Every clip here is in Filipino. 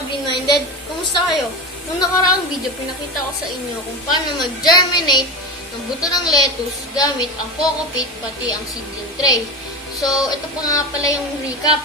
ka-green-minded. Kumusta kayo? Nung nakaraang video, pinakita ko sa inyo kung paano mag-germinate ng buto ng lettuce gamit ang coco pit pati ang seedling tray. So, ito pa nga pala yung recap.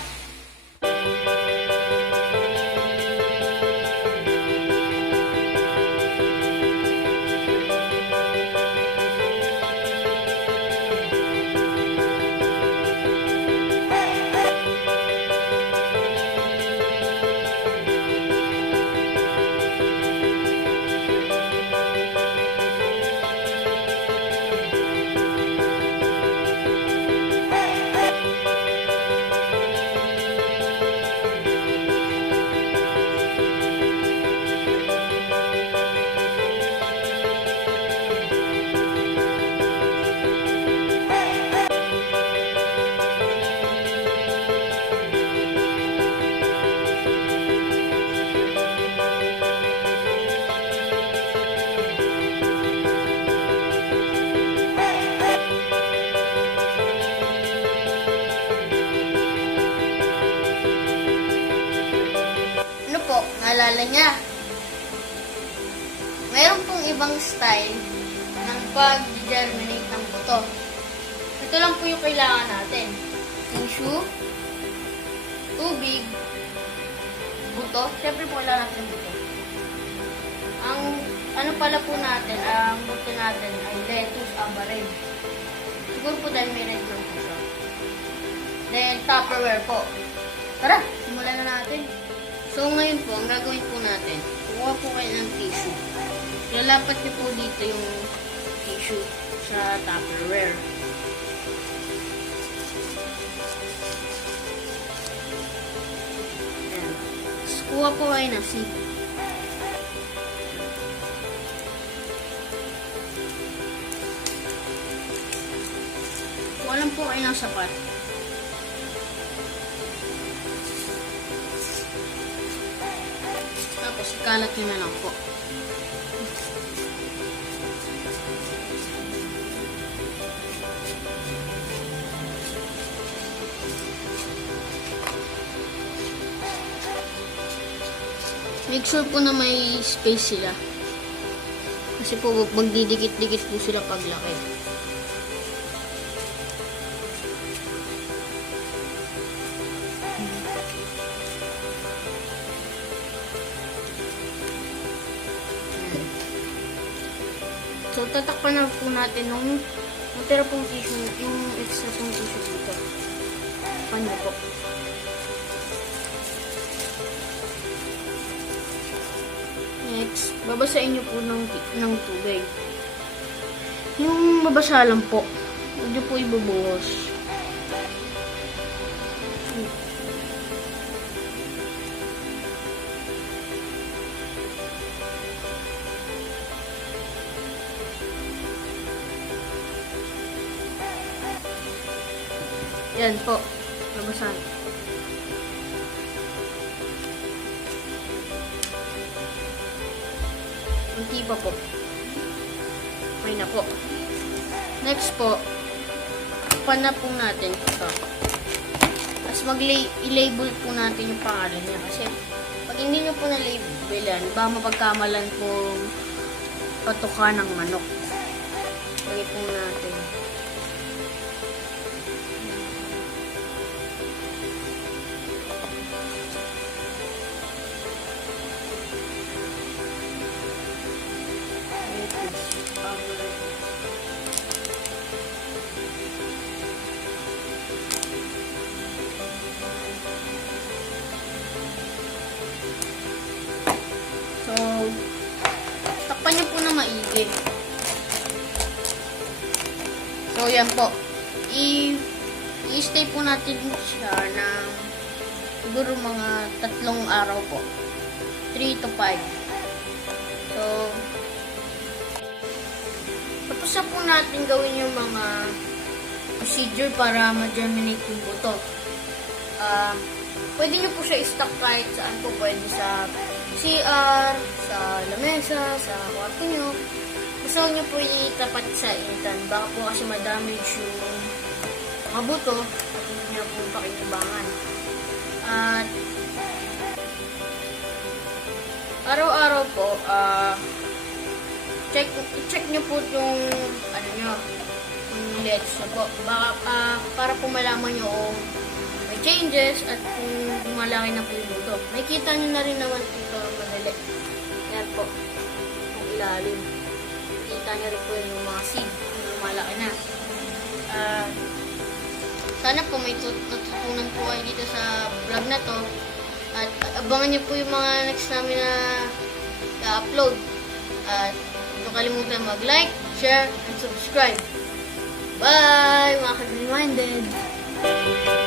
Naalala niya? Mayroon pong ibang style ng pag-germinate ng buto. Ito lang po yung kailangan natin. Tissue, tubig, buto. Siyempre po kailangan natin buto. Ang ano pala po natin, ang buto natin ay lettuce abarin. Siguro po dahil may red po siya. Then, Tupperware po. Tara. So, ngayon po, ang gagawin po natin, kuha po kayo ng tissue. Lalapat niyo po dito yung tissue sa Tupperware. Ayan. Tapos, kuha po kayo ng seed. Kuha lang po kayo ng sapat. Ikalat nyo na lang po. Make sure po na may space sila. Kasi po, magdidikit-dikit po sila paglaki. So, tatakpan na po natin nung natira pong tissue, yung extra pong tissue dito. Paano po? Next, babasain niyo po ng, ng tubig. Yung mabasa lang po. Huwag niyo po ibubuhos. Yan po. Nabasan. Hindi pa po. Okay na po. Next po, pan na po natin ito. Tapos mag-label po natin yung pangalan niya. Kasi pag hindi nyo po na-labelan, baka mapagkamalan po patuka ng manok. Lagay po natin. Maigi. So, yan po. I- i-stay po natin siya ng siguro mga tatlong araw po. 3 to 5. So, tapos po natin gawin yung mga procedure para ma-germinate yung buto. Ah, pwede nyo po siya i-stock kahit saan po. Pwede sa CR, sa sa kwarto nyo. Gusto nyo po itapat sa intan. Baka po kasi madamage yung mga buto at hindi nyo po pakinabangan. At araw-araw po, ah, check, check nyo po yung, ano nyo, yung LEDs na po. Baka, ah, para po malaman nyo kung may changes at kung malaki na po yung luto. May kita nyo na rin naman dito madali. Yan po, ilalim. Kita nyo rin po yung mga seed na lumalaki na. Ah, sana po may tut- natutunan po kayo dito sa vlog na to. At abangan niyo po yung mga next namin na i-upload. At huwag kalimutan mag-like, share, and subscribe. Bye, mga ka-reminded!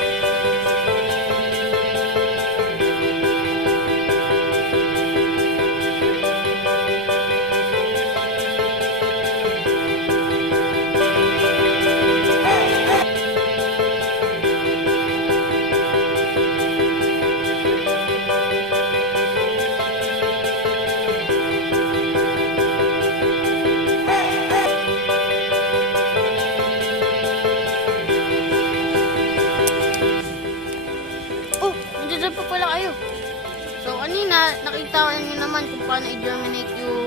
Paano i-germinate yung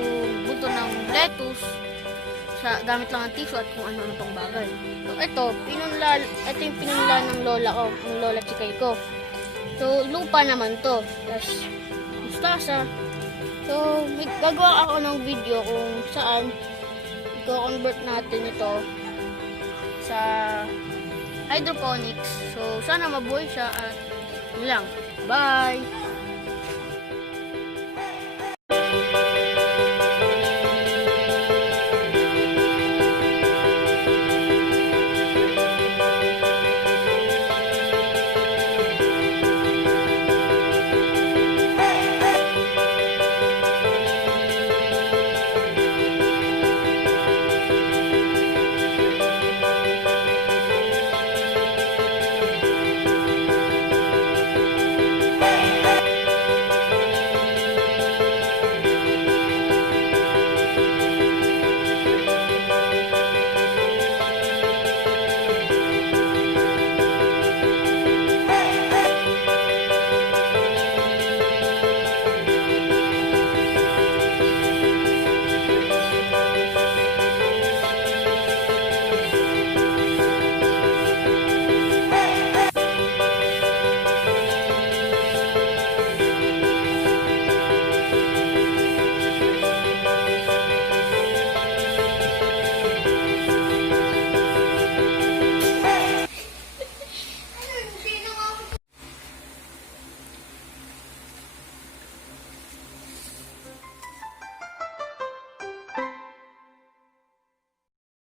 buto ng lettuce sa gamit lang ng tissue at kung ano-ano pang bagay. So, ito, pinunla, ito yung pinunla ng lola ko, ng lola chikay ko. So, lupa naman to. Tapos, mustasa. So, may gagawa ako ng video kung saan i-convert natin ito sa hydroponics. So, sana mabuhay siya at yun lang. Bye!